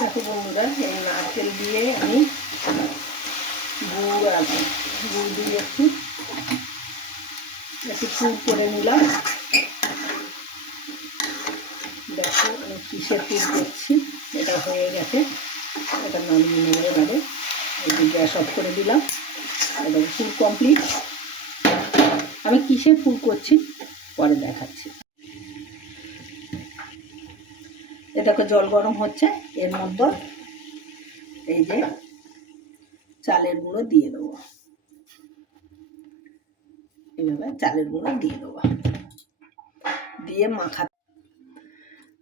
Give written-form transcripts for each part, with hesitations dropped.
দেখো বন্ধুরা, এই নারকেল দিয়ে আমি গুড় দিয়ে একটু পুর করে নিলাম। দেখো আমি কিসের পুর করছি, এটা হয়ে গেছে, এটা নামিয়ে নেবো এবারে। এই যে গ্যাস অফ করে দিলাম, এটা পুর কমপ্লিট। আমি কিসের পুর করছি পরে দেখাচ্ছি। এ দেখো জল গরম হচ্ছে, এর মধ্যে এই যে চালের গুঁড়ো দিয়ে দেবো। এইভাবে চালের গুঁড়ো দিয়ে দেবো, দিয়ে মাখা।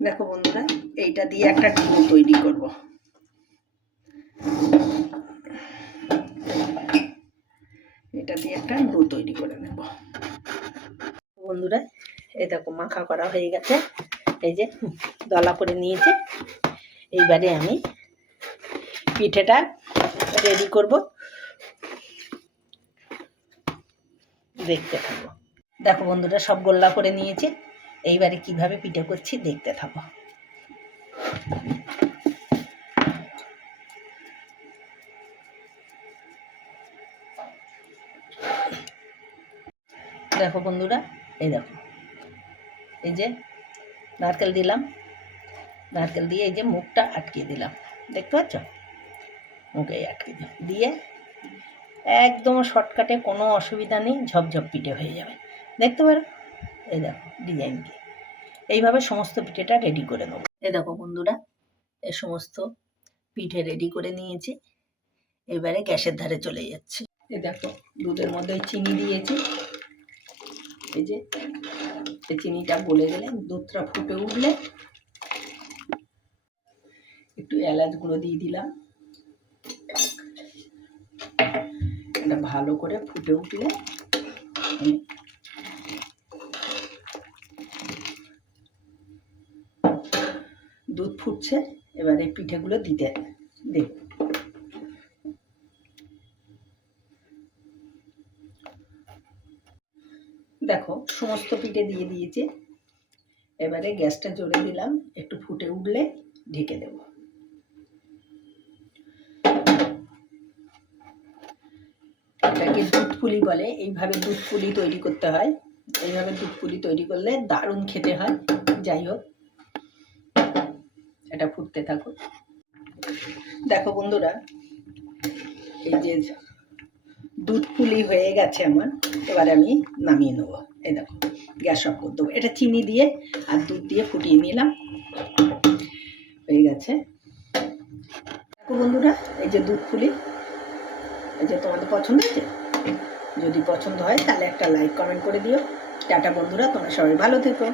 দেখো বন্ধুরা, এইটা দিয়ে একটা ডো তৈরি করব। এটা দিয়ে একটা ডো তৈরি করে নেব। বন্ধুরা, এই দেখো মাখা করা হয়ে গেছে, এই যে দলা করে নিয়েছে। এইবারে আমি পিঠেটা রেডি করব, দেখতে থাকো। দেখো বন্ধুরা, সব গোল্লা করে নিয়েছে। এইবারে কিভাবে পিঠে করছি দেখতে থাকো। দেখো বন্ধুরা, এই দেখো, এই যে নারকেল দিলাম, নারকেল দিয়ে এই যে মুখটা আটকে দিলাম, দেখতে পাচ্ছ? মুখে আটকে দিয়ে একদম শর্টকাটে, কোনো অসুবিধা নেই, ঝপঝপ পিঠে হয়ে যাবে, দেখতে পারো। এই দেখো ডিজাইন দিয়ে এইভাবে সমস্ত পিঠেটা রেডি করে নেবো। এই দেখো বন্ধুরা, এই সমস্ত পিঠে রেডি করে নিয়েছি। এবারে গ্যাসের ধারে চলে যাচ্ছি। এই দেখো দুধের মধ্যে চিনি দিয়েছি। এই যে এই চিনিটা গলে গেলে, দুধটা ফুটে উঠলে একটু এলাচ গুঁড়ো দিয়ে দিলাম। এটা ভালো করে ফুটে উঠলে দুধ ফুটছে, এবারে পিঠেগুলো দিতে দেব। দেখো সমস্ত পিঠে দিয়ে দিয়েছে। এবারে গ্যাসটা জোরে দিলাম, একটু ফুটে উঠলে ঢেকে দেব। এটাকে দুধ পুলি বলে। এইভাবে দুধ পুলি তৈরি করতে হয়। এইভাবে দুধ পুলি তৈরি করলে দারুণ খেতে হয়। যাই হোক, এটা ফুটতে থাকো। দেখো বন্ধুরা, এই যে দুধ পুলি হয়ে গেছে আমার, এবারে আমি নামিয়ে নেবো। এই দেখো গ্যাস অফ করে দেবো। এটা চিনি দিয়ে আর দুধ দিয়ে ফুটিয়ে নিলাম, হয়ে গেছে। দেখো বন্ধুরা, এই যে দুধ পুলি, এই যে তোমাদের পছন্দ হয়েছে? যদি পছন্দ হয় তাহলে একটা লাইক কমেন্ট করে দিও। টাটা বন্ধুরা, তোমরা সবাই ভালো থেকো।